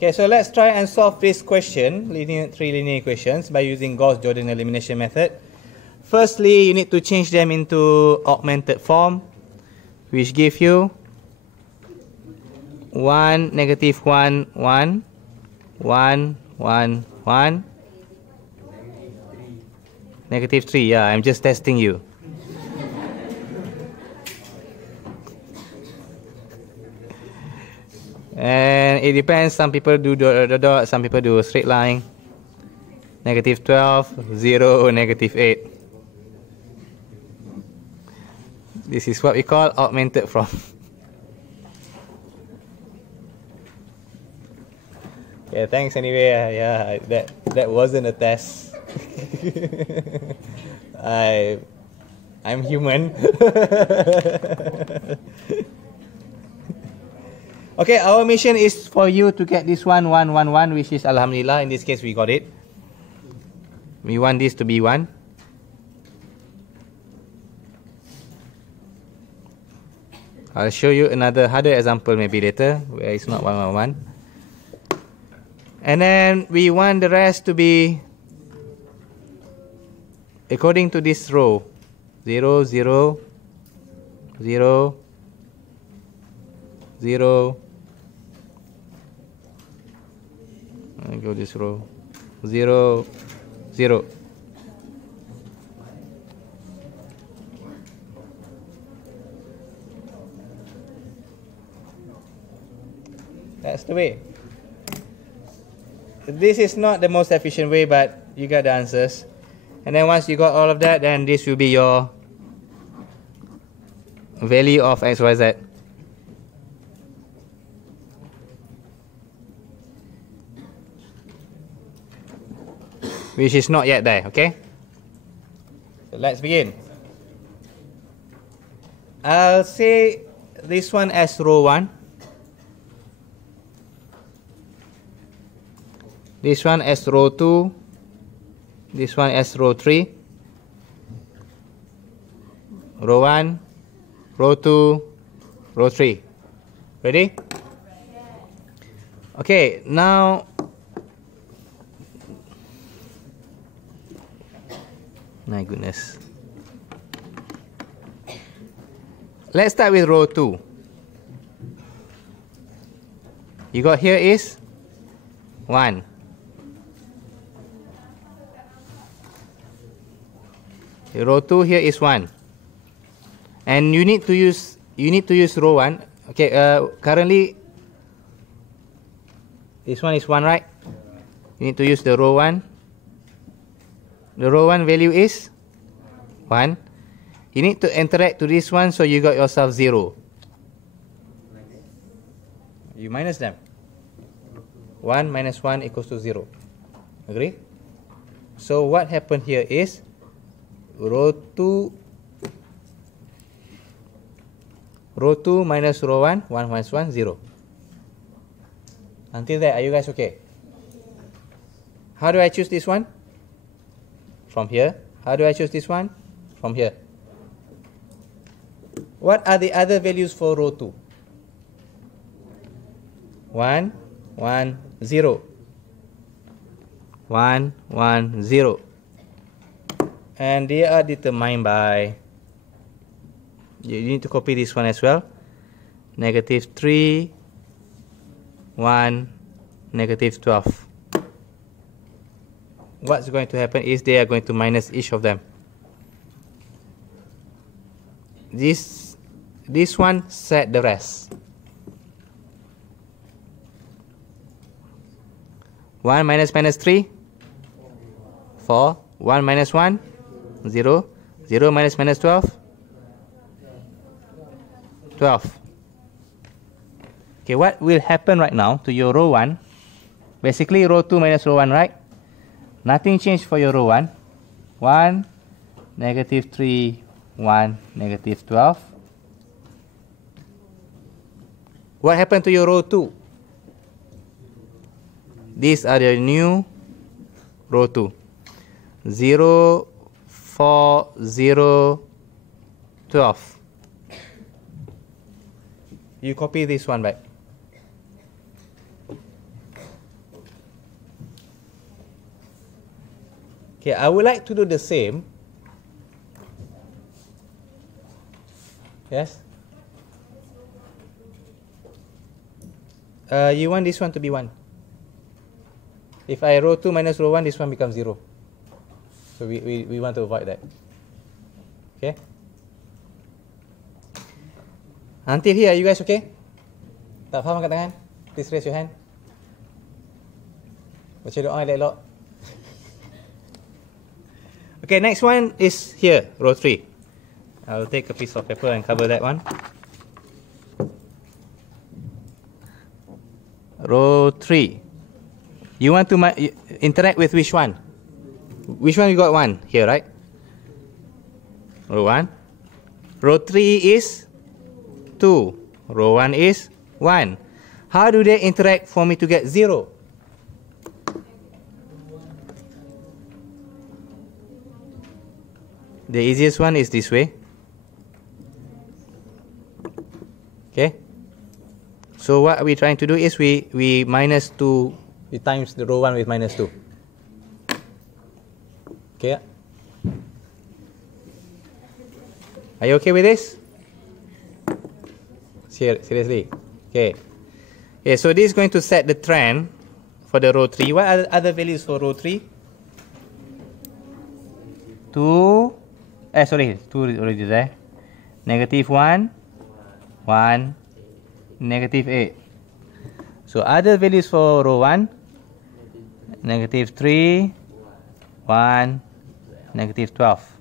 Okay, so let's try and solve this question, three linear equations, by using Gauss-Jordan elimination method. Firstly, you need to change them into augmented form, which give you 1, negative 1, 1, 1, 1, 1, negative 3. Yeah, I'm just testing you. And it depends, some people do the dot, some people do a straight line. Negative 12, 0, negative 8. This is what we call augmented form. Yeah, thanks anyway. Yeah, that wasn't a test. I'm human. Okay, our mission is for you to get this 1, 1, 1, 1, which is Alhamdulillah. In this case, we got it. We want this to be 1. I'll show you another harder example maybe later, where it's not 1, 1, 1. And then we want the rest to be according to this row. 0, 0, 0, 0. I go this row. 0, 0. That's the way. This is not the most efficient way, but you got the answers. And then once you got all of that, then this will be your value of x, y, z. Which is not yet there, okay? So let's begin. I'll say this one as row 1. This one as row 2. This one as row 3. Row 1, row 2, row 3. Ready? Okay, now my goodness. Let's start with row 2. You got here is 1. Row 2 here is 1. And you need to use row 1. Okay, currently this one is 1, right? You need to use the row 1. The row 1 value is 1. You need to interact to this one, so you got yourself 0. You minus them. 1 minus 1 equals to 0. Agree? So what happened here is row 2 minus row 1, 1 minus 1, 0. Until there, are you guys okay? How do I choose this one? From here. How do I choose this one? From here. What are the other values for row 2? 1, 1, 0. 1, 1, 0. And they are determined by, you need to copy this one as well. Negative 3, 1, negative 12. What's going to happen is they are going to minus each of them. This one set the rest. 1 minus minus 3, 4. 1 minus 1, 0. 0 minus minus 12, 12. Okay, what will happen right now to your row 1? Basically, row 2 minus row 1, right? Nothing changed for your row 1. 1, negative 3, 1, negative 12. What happened to your row 2? These are the new row 2. 0, 4, 0, 12. You copy this one back. Okay, I would like to do the same. Yes? You want this one to be 1. If I row 2 minus row 1, this one becomes 0. So we want to avoid that. Okay? Until here, are you guys okay? Tak faham angkat tangan? Please raise your hand. Baca doa elok-elok. Okay, next one is here, row 3. I'll take a piece of paper and cover that one. Row 3. You want to interact with which one? Which one you got 1 here, right? Row 1. Row 3 is 2. Row 1 is 1. How do they interact for me to get 0? The easiest one is this way. Okay. So what we're trying to do is we minus 2, we times the row 1 with minus 2. Okay. Are you okay with this? Seriously? Okay. Okay, so this is going to set the trend for the row 3. What are other values for row 3? 2, 2 already there. Negative 1, 1, negative 8. So other values for row 1, negative 3, 1, negative 12.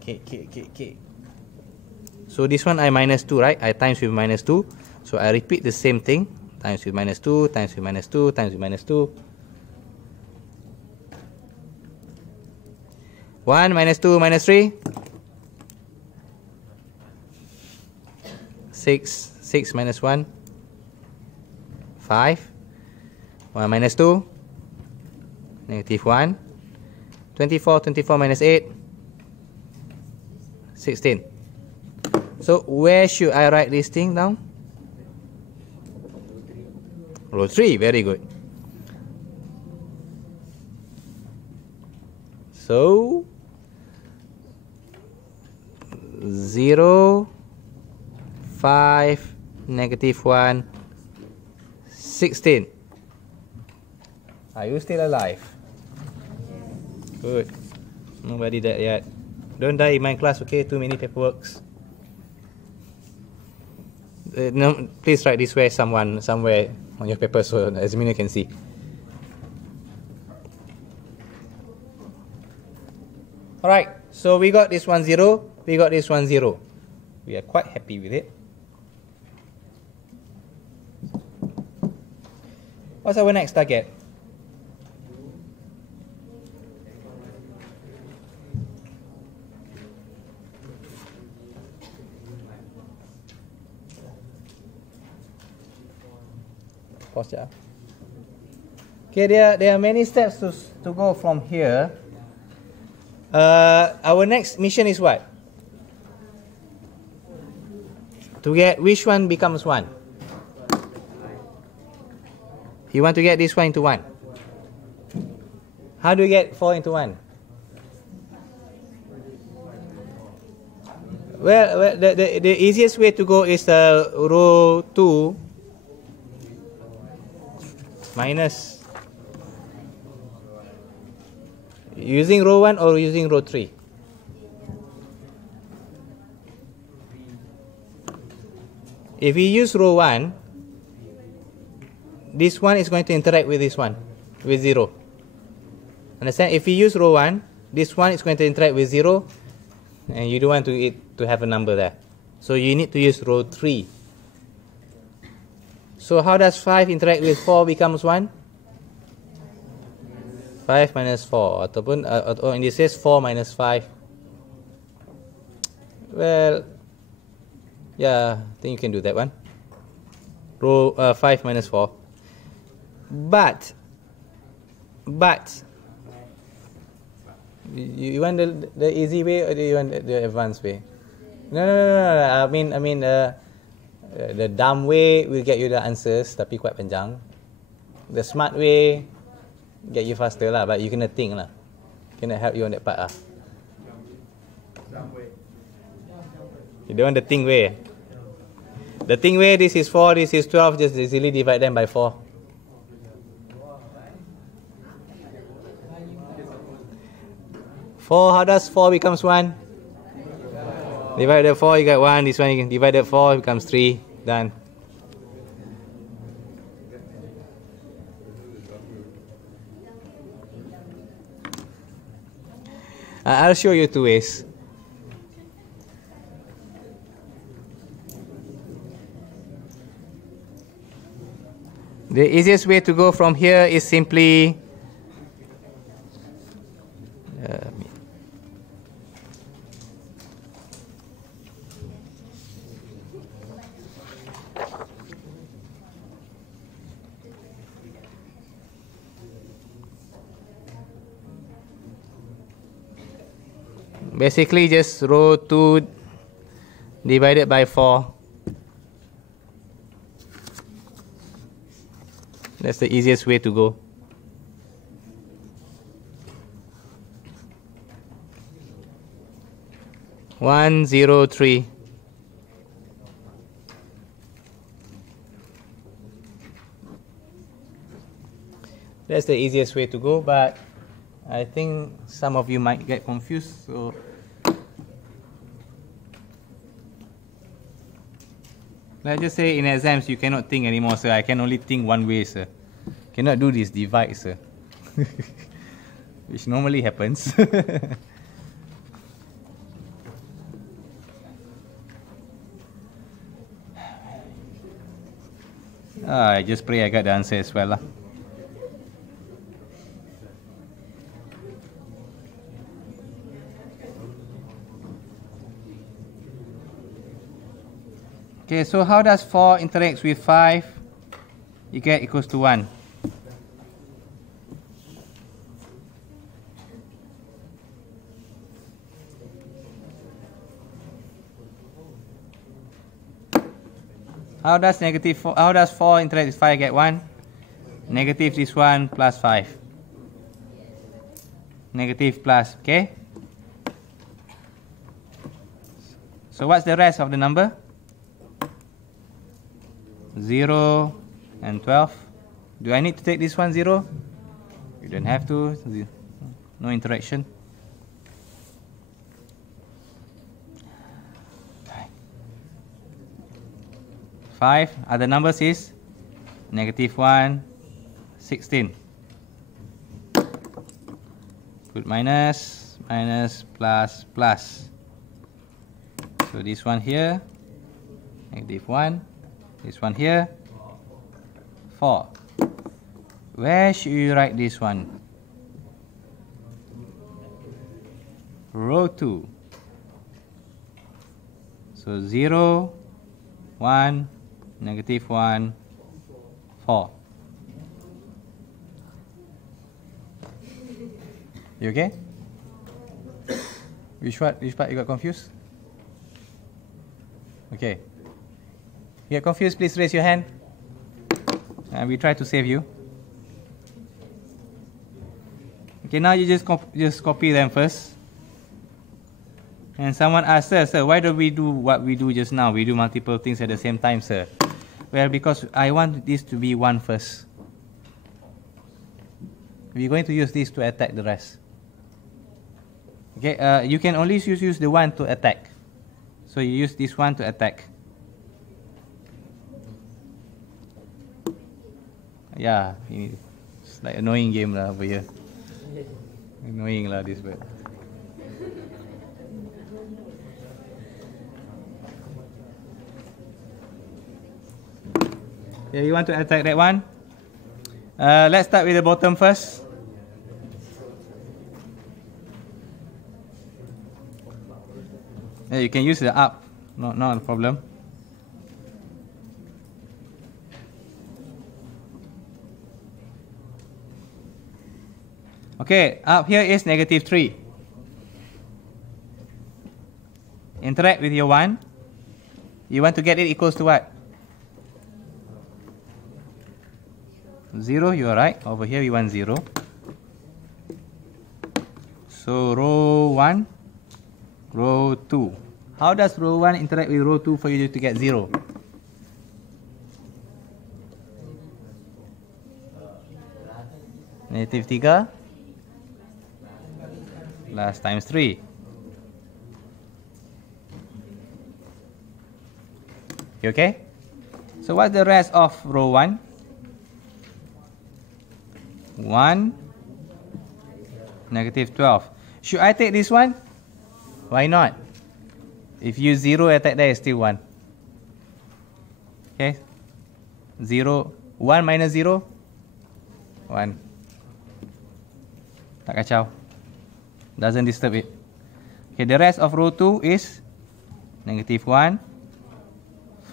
Okay. So this one I minus 2, right? I times with minus 2. So I repeat the same thing. Times with minus 2, times with minus 2, times with minus 2. 1 minus 2 minus 3. 6 minus 1. 5. 1 minus 2. Negative 1. 24 minus 8. 16. So where should I write this thing down? Row 3, very good. So 0, 5, negative 1, 16. Are you still alive? Good. Nobody dead yet. Don't die in my class, okay? Too many paperworks. No, please write this way somewhere on your paper so the examiner can see. Alright, so we got this 1, 0. We got this 1, 0. We are quite happy with it. What's our next target? Pause ya. Okay, there are many steps to go from here. Our next mission is what? To get which one becomes 1? You want to get this one into 1. How do you get 4 into 1? Well, the easiest way to go is row 2 minus using row 1 or using row 3. If we use row 1, this one is going to interact with this one, with 0. Understand? If we use row 1, this one is going to interact with 0, and you don't want it to have a number there. So you need to use row 3. So how does 5 interact with 4 becomes 1? 5 minus 4. Ataupun, in this case, 4 minus 5. Well, yeah, I think you can do that one. Row 5 minus 4. But, you want the easy way or do you want the advanced way? No. I mean, the dumb way will get you the answers, tapi quite panjang. The smart way get you faster lah, but you kena think lah. Cannot help you on that part lah. You don't want the think way. The think way, this is 4, this is 12, just easily divide them by 4. How does 4 becomes 1? Divide the 4, you got 1. This one you can divide the 4, it becomes 3. Done. I'll show you 2 ways. The easiest way to go from here is simply basically just row 2 divided by 4. That's the easiest way to go. One, 0, 3. That's the easiest way to go, but I think some of you might get confused, so let's just say in exams you cannot think anymore, sir. I can only think one way, sir. Cannot do this divide, sir. Which normally happens. I just pray I got the answer as well. Okay, so how does 4 interact with 5? You get equals to 1. How does 4 interact with 5 get 1? Negative this one plus 5. Negative plus, okay? So what's the rest of the number? 0 and 12. Do I need to take this one 0? You don't have to. No interaction. 5. Other numbers is negative 1, 16. Put minus, minus, plus, plus. So this one here, negative 1. This one here, 4. Where should you write this one? Row 2. So 0, 1, negative 1, 4. You okay? Which part you got confused? Okay. You get confused, please raise your hand. And we try to save you. Okay, now you just copy them first. And someone asked, sir, why don't we do what we do just now? We do multiple things at the same time, sir. Well, because I want this to be 1 first. We're going to use this to attack the rest. Okay, you can only use the 1 to attack. So you use this one to attack. Yeah, it's like annoying game lah over here. Annoying lah this word. Yeah, you want to attack that one? Let's start with the bottom first. Yeah, you can use the up, not a problem. Okay, up here is negative 3. Interact with your 1. You want to get it equals to what? 0, you are right. Over here we want 0. So row 1, row 2. How does row 1 interact with row 2 for you to get 0? Negative 3 plus times 3. Okay? So what's the rest of row 1? 1, negative 12. Should I take this one? Why not? If you 0 attack there is still 1. Okay? 0, 1 minus 0, 1. Tak kacau. Doesn't disturb it. Okay, the rest of row 2 is negative 1,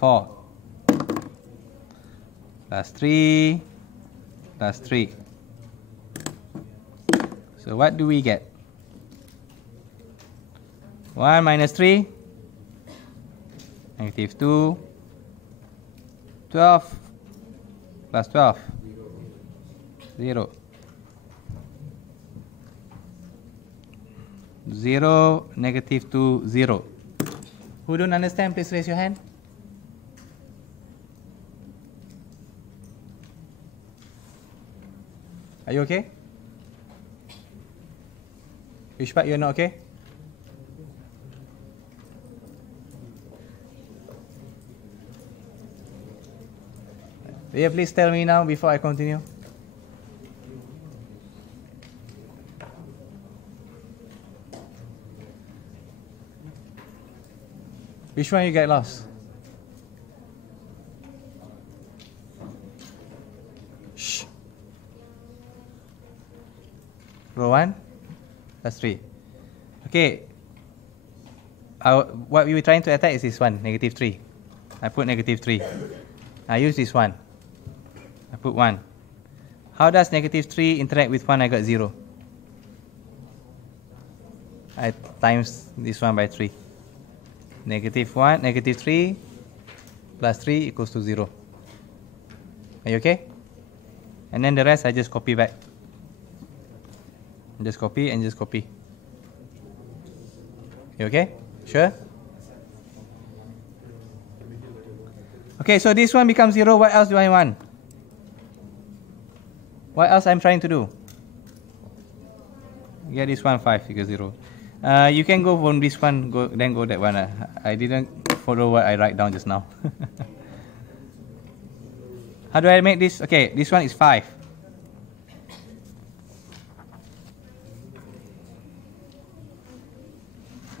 4. Plus 3, plus 3. So what do we get? 1 minus 3, negative 2, 12 plus 12, 0. 0, negative 2, 0. Who don't understand, please raise your hand. Are you okay? Which part you're not okay? Will you please tell me now before I continue? Which one you get lost? Shh. Row 1 plus 3. Okay. What we were trying to attack is this one, negative 3. I put negative 3. I use this one. I put 1. How does negative 3 interact with 1? I got 0. I times this one by 3. Negative 1, negative 3 plus 3 equals to 0. Are you okay? And then the rest I just copy back. Just copy and just copy. You okay? Sure? Okay, so this one becomes 0. What else do I want? What else I'm trying to do? Yeah, this one 5 equals 0. You can go from this one, then go that one. I didn't follow what I write down just now. How do I make this? Okay, this one is 5.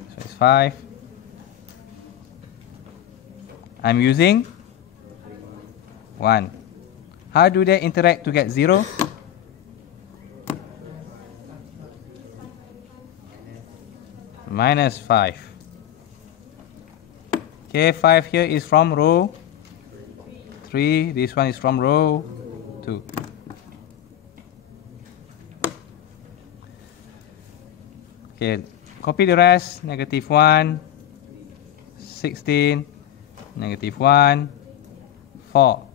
So it's 5. I'm using 1. How do they interact to get 0? Minus 5. Okay, 5 here is from row 3. This one is from row 2. Okay, copy the rest. Negative 1, 16, negative 1, 4.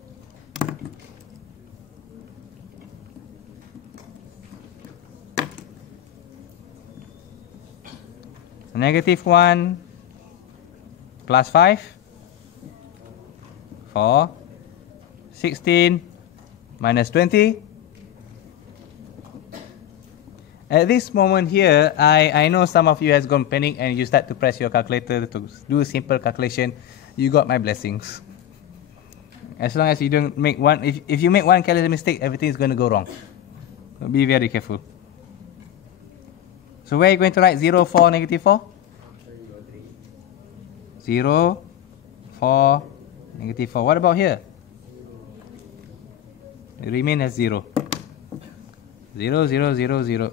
Negative 1 plus 5, 4, 16 minus 20. At this moment here, I know some of you has gone panic and you start to press your calculator to do simple calculation. You got my blessings. As long as you don't make one, if you make one careless mistake, everything is going to go wrong. Be very careful. So where are you going to write 0, 4, negative 4? 0, 4, negative 4. What about here? It remains as 0. 0, 0, 0, 0.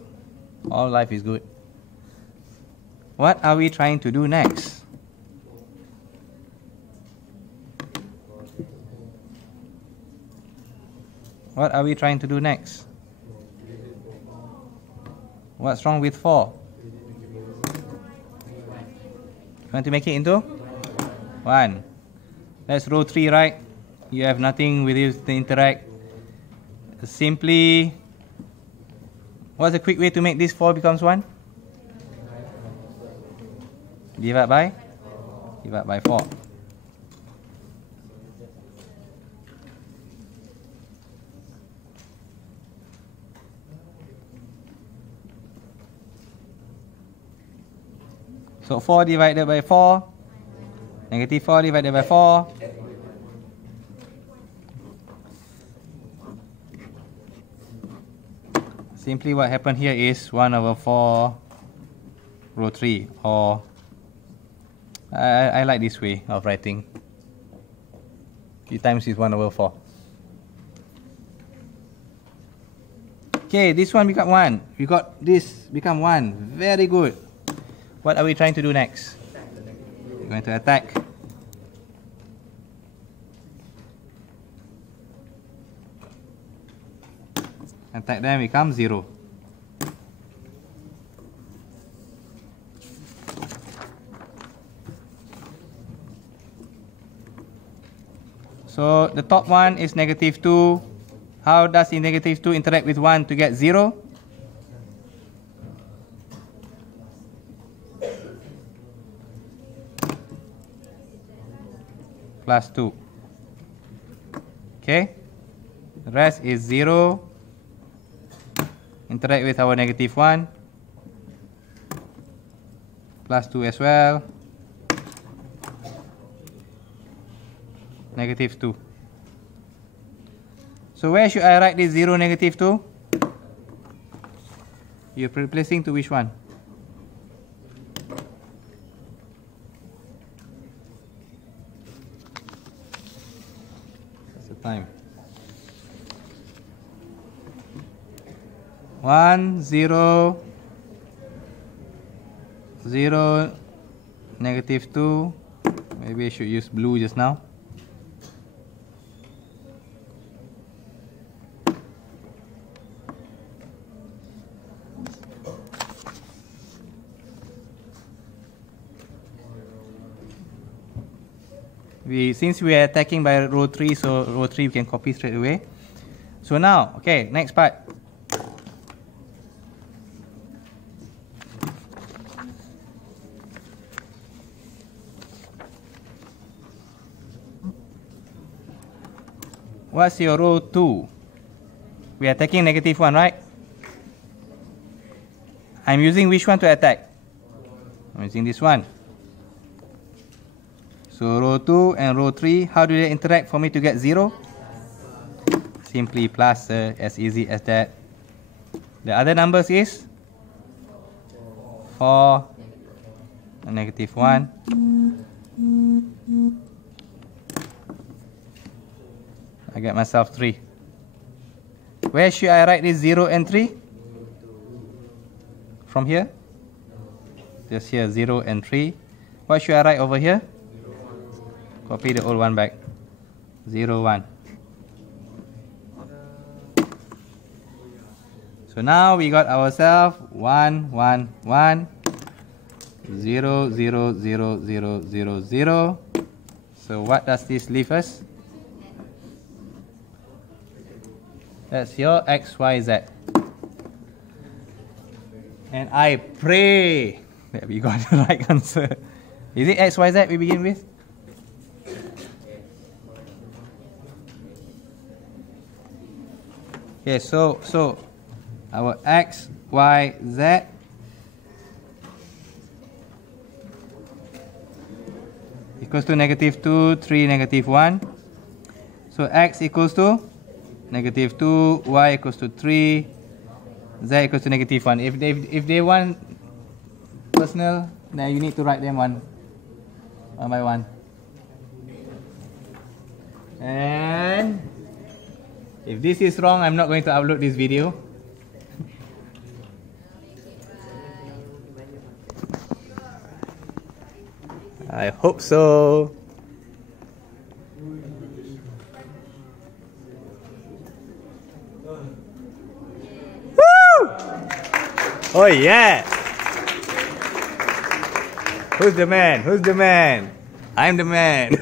All life is good. What are we trying to do next? What are we trying to do next? What's wrong with 4? You want to make it into 1. That's row 3, right? You have nothing with it to interact. Simply, what's a quick way to make this 4 becomes 1? Divide by 4. So 4 divided by 4, negative 4 divided by 4. Simply what happened here is 1 over 4 row 3, or I like this way of writing. 3 times is 1 over 4. Okay, this one become 1. We got this become 1. Very good. What are we trying to do next? We're going to attack. Attack them becomes 0. So the top one is negative 2. How does the negative 2 interact with 1 to get 0? Plus 2. Okay? The rest is 0. Interact with our negative 1. Plus 2 as well. Negative 2. So where should I write this 0, negative 2? You're replacing to which one? What's the time? 1, 0, 0, negative 2. Maybe I should use blue just now. Since we are attacking by row 3, so row 3 we can copy straight away. So now, okay, next part. What's your row 2? We are attacking negative 1, right? I'm using which one to attack? I'm using this one. So row 2 and row 3, how do they interact for me to get 0? Simply plus, as easy as that. The other numbers is 4 and negative 1. I get myself 3. Where should I write this 0 and 3? From here? Just here, 0 and 3. What should I write over here? Copy the old one back. 0, 1. So now we got ourselves 1, 1, 1, 0, 0, 0, 0, 0, 0. So what does this leave us? That's your X, Y, Z. And I pray that we got the right answer. Is it X, Y, Z we begin with? Okay, so our X, Y, Z equals to negative 2, 3, negative 1. So X equals to negative 2, Y equals to 3, Z equals to negative 1. If they want personal, then you need to write them one by one. And if this is wrong, I'm not going to upload this video. I hope so. Woo! Oh yeah! Who's the man? Who's the man? I'm the man.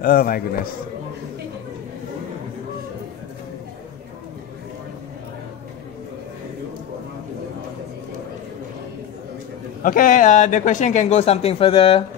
Oh my goodness. Okay, the question can go something further.